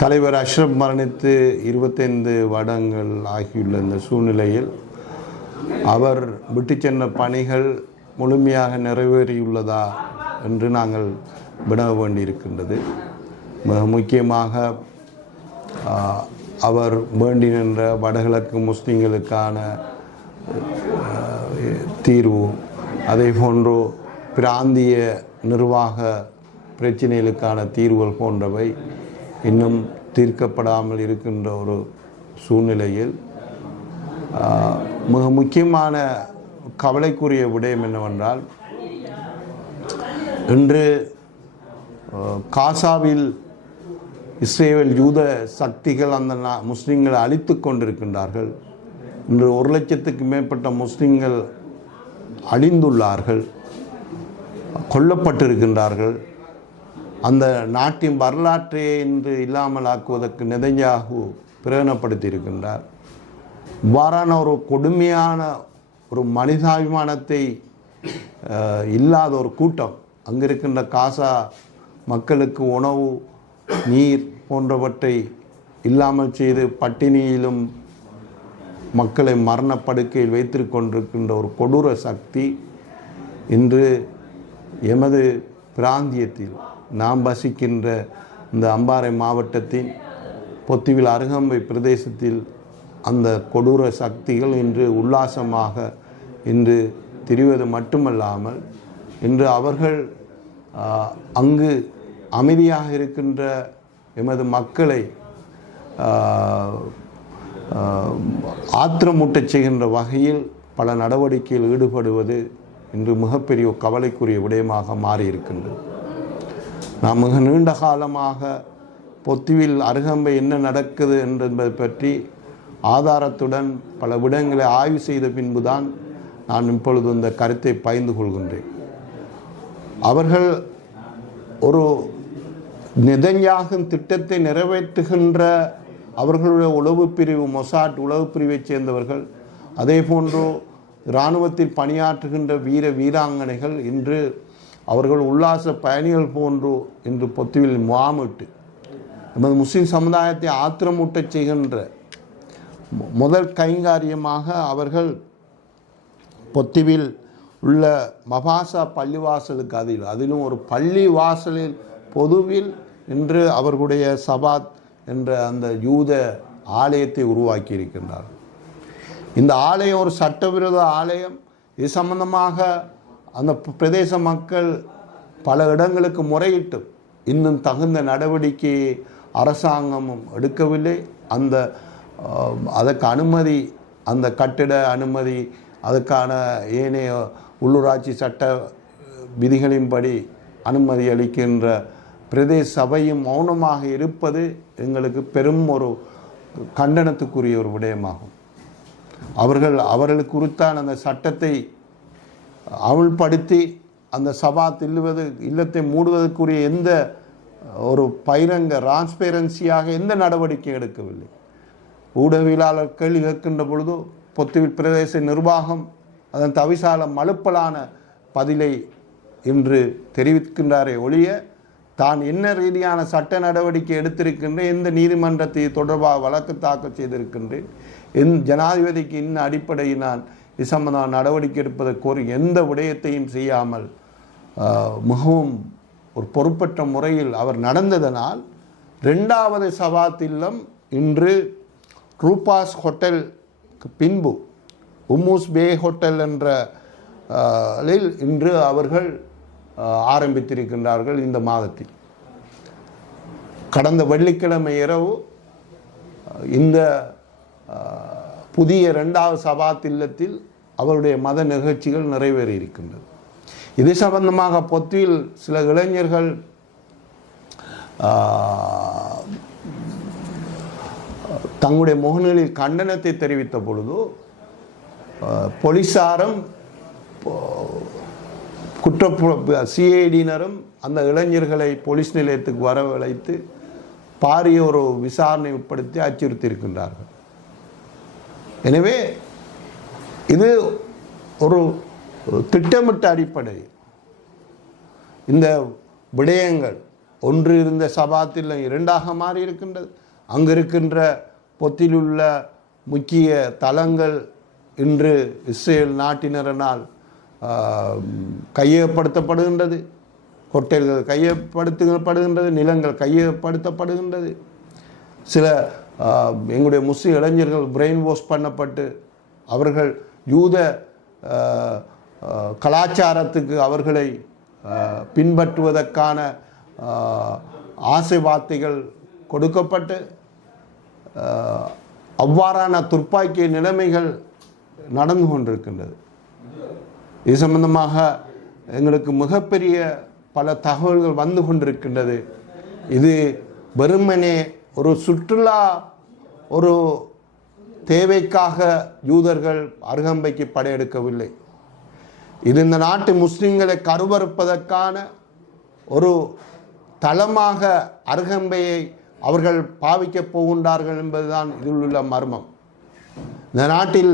தலைவர் அஷ்ரப் மரணித்து இருபத்தைந்து வருடங்கள் ஆகியுள்ள இந்த சூழ்நிலையில் அவர் விட்டு சென்ற பணிகள் முழுமையாக நிறைவேறியுள்ளதா என்று நாங்கள் வினவ வேண்டியிருக்கின்றது. மிக முக்கியமாக அவர் வேண்டி நின்ற வடகிழக்கு முஸ்லீம்களுக்கான தீர்வு அதே போன்று பிராந்திய நிர்வாக பிரச்சனைகளுக்கான தீர்வுகள் போன்றவை இன்னும் தீர்க்கப்படாமல் இருக்கின்ற ஒரு சூழ்நிலையில் மிக முக்கியமான கவலைக்குரிய விடயம் என்னவென்றால் இன்று காசாவில் இஸ்ரேல் யூத சக்திகள் அந்த முஸ்லீம்களை முஸ்லிம்களை அழித்து கொண்டிருக்கின்றார்கள். இன்று ஒரு லட்சத்துக்கு மேற்பட்ட முஸ்லிம்கள் அழிந்துள்ளார்கள் கொல்லப்பட்டிருக்கின்றார்கள். அந்த நாட்டின் வரலாற்றையே இன்று இல்லாமல் ஆக்குவதற்கு நெதஞ்சாகு பிரகடனப்படுத்தியிருக்கின்றார். இவ்வாறான ஒரு கொடுமையான ஒரு மனிதாபிமானத்தை இல்லாத ஒரு கூட்டம். அங்கே இருக்கின்ற காசா மக்களுக்கு உணவு நீர் போன்றவற்றை இல்லாமல் செய்து பட்டினியிலும் மக்களை மரணப்படுக்கையில் வைத்து கொண்டிருக்கின்ற ஒரு கொடூர சக்தி இன்று எமது பிராந்தியத்தில் நாம் வசிக்கின்ற இந்த அம்பாறை மாவட்டத்தின் பொத்துவில் அருகம்பை பிரதேசத்தில் அந்த கொடூர சக்திகள் இன்று உல்லாசமாக இன்று திரிவது மட்டுமல்லாமல் இன்று அவர்கள் அங்கு அமைதியாக இருக்கின்ற எமது மக்களை ஆத்திரமூட்டச் செய்கின்ற வகையில் பல நடவடிக்கையில் ஈடுபடுவது இன்று மிகப்பெரிய கவலைக்குரிய விடயமாக மாறியிருக்கின்றது. நாம் மிக நீண்ட காலமாக பொத்துவில் அருகம்பை என்ன நடக்குது என்பது பற்றி ஆதாரத்துடன் பல விடங்களை ஆய்வு செய்த பின்புதான் நான் இப்பொழுது இந்த கருத்தை பகிர்ந்து கொள்கின்றேன். அவர்கள் ஒரு நிதஞ்சாகும் திட்டத்தை நிறைவேற்றுகின்ற அவர்களுடைய உளவு பிரிவு மொசாட் உளவு பிரிவைச் சேர்ந்தவர்கள் அதே போன்று இராணுவத்தில் பணியாற்றுகின்ற வீர வீராங்கனைகள் இன்று அவர்கள் உல்லாச பயணிகள் போன்று இன்று பொத்துவில் முகாமிட்டு நமது முஸ்லீம் சமுதாயத்தை ஆத்திரமூட்டச் செய்கின்ற முதல் கைங்காரியமாக அவர்கள் பொத்திவில் உள்ள மபாசா பள்ளிவாசலுக்கு அதில் அதிலும் ஒரு பள்ளி வாசலில் பொதுவில் இன்று அவர்களுடைய சபாத் என்ற அந்த யூத ஆலயத்தை உருவாக்கி இருக்கின்றார் இந்த ஆலயம் ஒரு சட்டவிரோத ஆலயம். இது சம்பந்தமாக அந்த பிரதேச மக்கள் பல இடங்களுக்கு முறையிட்டு இன்னும் தகுந்த நடவடிக்கையை அரசாங்கமும் எடுக்கவில்லை. அந்த அதற்கு அனுமதி அந்த கட்டிட அனுமதி அதுக்கான ஏனைய உள்ளூராட்சி சட்ட விதிகளின்படி அனுமதி அளிக்கின்ற பிரதேச சபையும் மௌனமாக இருப்பது எங்களுக்கு பெரும் ஒரு கண்டனத்துக்குரிய ஒரு விடயமாகும். அவர்கள் அவர்களுக்கு குறித்தான அந்த சட்டத்தை அமுல்படுத்தி அந்த சபா தில்லுவது இல்லத்தை மூடுவதற்குரிய எந்த ஒரு பகிரங்க டிரான்ஸ்பேரன்சியாக எந்த நடவடிக்கை எடுக்கவில்லை. ஊடகவியலாளர் கேள்வி கேட்கின்ற பொழுது பொத்துவில் பிரதேச நிர்வாகம் அதன் தவிசால மலுப்பலான பதிலை இன்று தெரிவிக்கின்றாரே ஒழிய தான் என்ன ரீதியான சட்ட நடவடிக்கை எடுத்திருக்கின்றேன் எந்த நீதிமன்றத்தை தொடர்பாக வழக்கு தாக்கல் செய்திருக்கின்றேன் என் ஜனாதிபதிக்கு இன்ன அடிப்படையில் நான் இது சம்பந்தமான நடவடிக்கை எடுப்பதை கோரி எந்த விடயத்தையும் செய்யாமல் மிகவும் ஒரு பொறுப்பற்ற முறையில் அவர் நடந்ததனால் ரெண்டாவது சபாத் இல்லம் இன்று ரூபாஸ் ஹோட்டலுக்கு பின்பு உம்மூஸ் பே ஹோட்டல் என்ற லில் இன்று அவர்கள் ஆரம்பித்திருக்கின்றார்கள் இந்த மாதத்தில். கடந்த வெள்ளிக்கிழமை இரவு இந்த புதிய இரண்டாவது சபாத் இல்லத்தில் அவருடைய மத நிகழ்ச்சிகள் நிறைவேறி இருக்கின்றது. இது சம்பந்தமாக பொத்தியில் சில இளைஞர்கள் தங்களுடைய முகநூலில் கண்டனத்தை தெரிவித்த பொழுது அஹ், போலீசாரும் குற்ற சிஐடியினரும் அந்த இளைஞர்களை போலீஸ் நிலையத்துக்கு வரவழைத்து பாரிய ஒரு விசாரணை உட்படுத்தி அச்சுறுத்தி இருக்கின்றார்கள். எனவே இது ஒரு திட்டமிட்ட அடிப்படை. இந்த விடயங்கள் ஒன்று இருந்த சபாத்தில் இரண்டாக மாறி இருக்கின்றது. அங்கு இருக்கின்ற பொத்திலுள்ள முக்கிய தலங்கள் இன்று இஸ்ரேல் நாட்டினரனால் ஆஹ், கையகப்படுத்தப்படுகின்றது. ஹோட்டல்கள் கையப்படுத்தப்படுகின்றது நிலங்கள் கையகப்படுத்தப்படுகின்றது. சில எங்களுடைய முஸ்லீம் இளைஞர்கள் பிரெயின் வாஷ் பண்ணப்பட்டு அவர்கள் யூத கலாச்சாரத்துக்கு அவர்களை பின்பற்றுவதற்கான ஆசை வார்த்தைகள் கொடுக்கப்பட்டு அவ்வாறான துர்ப்பாக்கிய நிலைமைகள் நடந்து கொண்டிருக்கின்றது. இது சம்பந்தமாக எங்களுக்கு மிகப்பெரிய பல தகவல்கள் வந்து கொண்டிருக்கின்றது. இது வெறுமனே ஒரு சுற்றுலா ஒரு தேவைக்காக யூதர்கள் அருகம்பைக்கு படையெடுக்கவில்லை. இது இந்த நாட்டு முஸ்லிம்களை கருவறுப்பதற்கான ஒரு தளமாக அருகம்பையை அவர்கள் பாவிக்கப் போகின்றார்கள் என்பதுதான் இதில் உள்ள மர்மம். இந்த நாட்டில்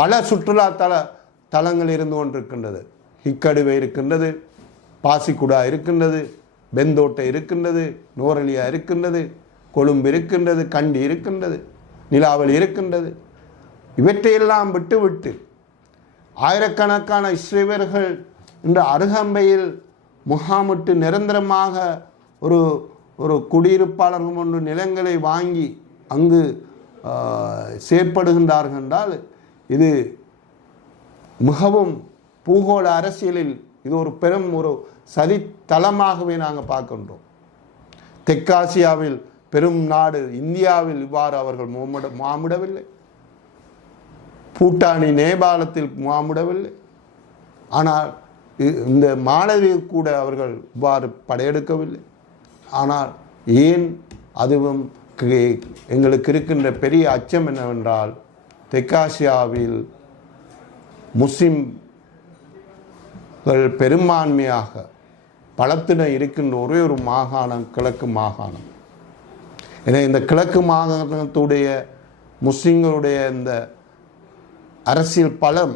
பல சுற்றுலா தல தலங்கள் இருந்து கொண்டிருக்கின்றது. ஹிக்கடுவை இருக்கின்றது பாசிக்குடா இருக்கின்றது பெந்தோட்டை இருக்கின்றது நோரலியா இருக்கின்றது கொழும்பு இருக்கின்றது கண்டி இருக்கின்றது நிலாவல் இருக்கின்றது. இவற்றையெல்லாம் விட்டுவிட்டு ஆயிரக்கணக்கான இஸ்ரேவர்கள் இன்று அருகம்பையில் முகாமிட்டு நிரந்தரமாக ஒரு ஒரு குடியிருப்பாளர்கள் ஒன்று நிலங்களை வாங்கி அங்கு செயற்படுகின்றார்கள் என்றால் இது மிகவும் பூகோள அரசியலில் இது ஒரு பெரும் ஒரு சதித்தலமாகவே நாங்கள் பார்க்கின்றோம். தெற்காசியாவில் பெரும் நாடு இந்தியாவில் இவ்வாறு அவர்கள் முகமிட முகாமிடவில்லை. பூட்டானி நேபாளத்தில் முகாமிடவில்லை. ஆனால் இந்த மாலவில் கூட அவர்கள் இவ்வாறு படையெடுக்கவில்லை. ஆனால் ஏன் அதுவும் கே- எங்களுக்கு இருக்கின்ற பெரிய அச்சம் என்னவென்றால் தெற்காசியாவில் முஸ்லிம்கள் பெரும்பான்மையாக பலத்தின இருக்கின்ற ஒரே ஒரு மாகாணம் கிழக்கு மாகாணம். ஏன்னா இந்த கிழக்கு மாகாணத்துடைய முஸ்லீம்களுடைய இந்த அரசியல் பலம்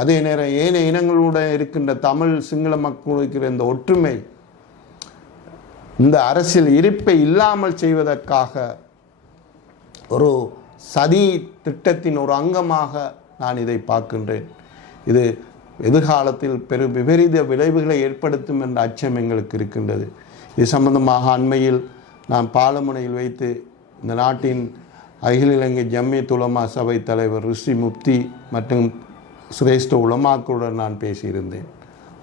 அதே நேரம் ஏனைய இனங்களுடன் இருக்கின்ற தமிழ் சிங்கள மக்கள் இருக்கிற இந்த ஒற்றுமை இந்த அரசியல் இருப்பை இல்லாமல் செய்வதற்காக ஒரு சதி திட்டத்தின் ஒரு அங்கமாக நான் இதை பார்க்கின்றேன். இது எதிர்காலத்தில் பெரு விபரீத விளைவுகளை ஏற்படுத்தும் என்ற அச்சம் எங்களுக்கு இருக்கின்றது. இது சம்பந்தமாக அண்மையில் நான் பாலமுனையில் வைத்து இந்த நாட்டின் அகில இலங்கை ஜம்மியத் உலமா சபை தலைவர் ரிஷி முப்தி மற்றும் சிரேஷ்ட உலமாக்களுடன் நான் பேசியிருந்தேன்.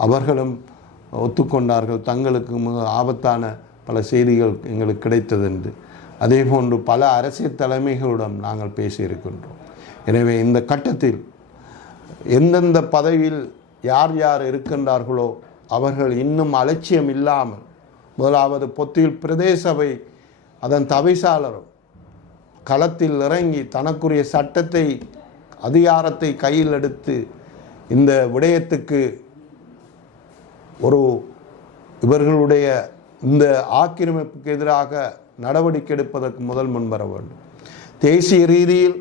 அவர்களும் ஒத்துக்கொண்டார்கள். தங்களுக்கு மிக ஆபத்தான பல செய்திகள் எங்களுக்கு கிடைத்தது என்று அதே போன்று பல அரசியல் தலைமைகளுடன் நாங்கள் பேசியிருக்கின்றோம். எனவே இந்த கட்டத்தில் எந்தெந்த பதவியில் யார் யார் இருக்கின்றார்களோ அவர்கள் இன்னும் அலட்சியம் இல்லாமல் முதலாவது பொத்தியில் பிரதேசபை அதன் தவிசாளரும் களத்தில் இறங்கி தனக்குரிய சட்டத்தை அதிகாரத்தை கையில் எடுத்து இந்த விடயத்துக்கு ஒரு இவர்களுடைய இந்த ஆக்கிரமிப்புக்கு எதிராக நடவடிக்கை எடுப்பதற்கு முதல் முன்வர வேண்டும். தேசிய ரீதியில்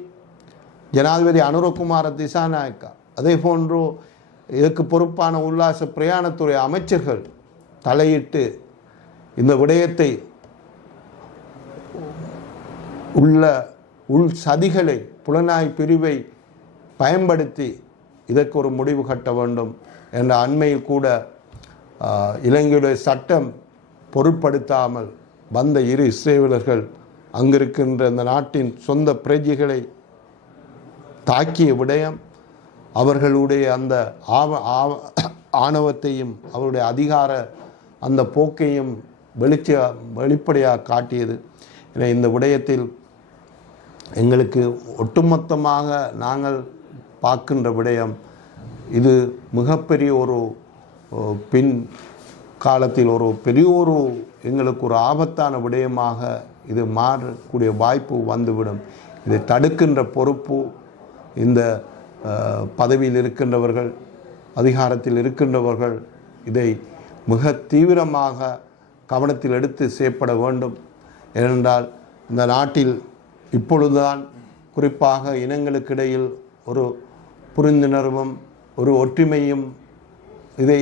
ஜனாதிபதி அனுரகுமார திசாநாயக்கா அதே போன்று இதற்கு பொறுப்பான உல்லாச பிரயாணத்துறை அமைச்சர்கள் தலையிட்டு இந்த விடயத்தை உள்ள உள் சதிகளை புலனாய் பிரிவை பயன்படுத்தி இதற்கு ஒரு முடிவு கட்ட வேண்டும் என்ற அண்மையில் கூட இலங்கையுடைய சட்டம் பொருட்படுத்தாமல் வந்த இரு இஸ்ரேலர்கள் அங்கிருக்கின்ற இந்த நாட்டின் சொந்த பிரஜைகளை தாக்கிய விடயம் அவர்களுடைய அந்த ஆவ ஆவ- ஆணவத்தையும் அவருடைய அதிகார அந்த போக்கையும் வெளிச்ச வெளிப்படையாக காட்டியது. என இந்த விடயத்தில் எங்களுக்கு ஒட்டுமொத்தமாக நாங்கள் பார்க்கின்ற விடயம் இது மிகப்பெரிய ஒரு பின் காலத்தில் ஒரு பெரிய ஒரு எங்களுக்கு ஒரு ஆபத்தான விடயமாக இது மாறக்கூடிய வாய்ப்பு வந்துவிடும். இதை தடுக்கின்ற பொறுப்பு இந்த பதவியில் இருக்கின்றவர்கள் அதிகாரத்தில் இருக்கின்றவர்கள் இதை மிக தீவிரமாக கவனத்தில் எடுத்து செயற்பட வேண்டும். ஏனென்றால் இந்த நாட்டில் இப்பொழுதுதான் குறிப்பாக இனங்களுக்கிடையில் ஒரு புரிந்துணர்வும் ஒரு ஒற்றுமையும் இதை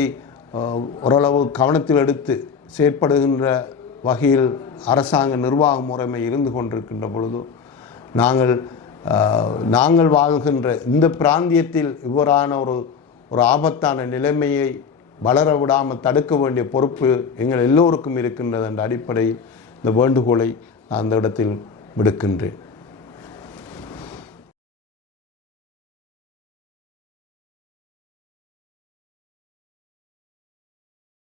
ஓரளவு கவனத்தில் எடுத்து செயற்படுகின்ற வகையில் அரசாங்க நிர்வாக முறைமை இருந்து கொண்டிருக்கின்ற பொழுது நாங்கள் நாங்கள் வாழ்கின்ற இந்த பிராந்தியத்தில் இவ்வாறான ஒரு ஒரு ஆபத்தான நிலைமையை வளர விடாமல் தடுக்க வேண்டிய பொறுப்பு எங்கள் எல்லோருக்கும் இருக்கின்றது என்ற அடிப்படையில் இந்த வேண்டுகோளை நான் அந்த இடத்தில் விடுக்கின்றேன்.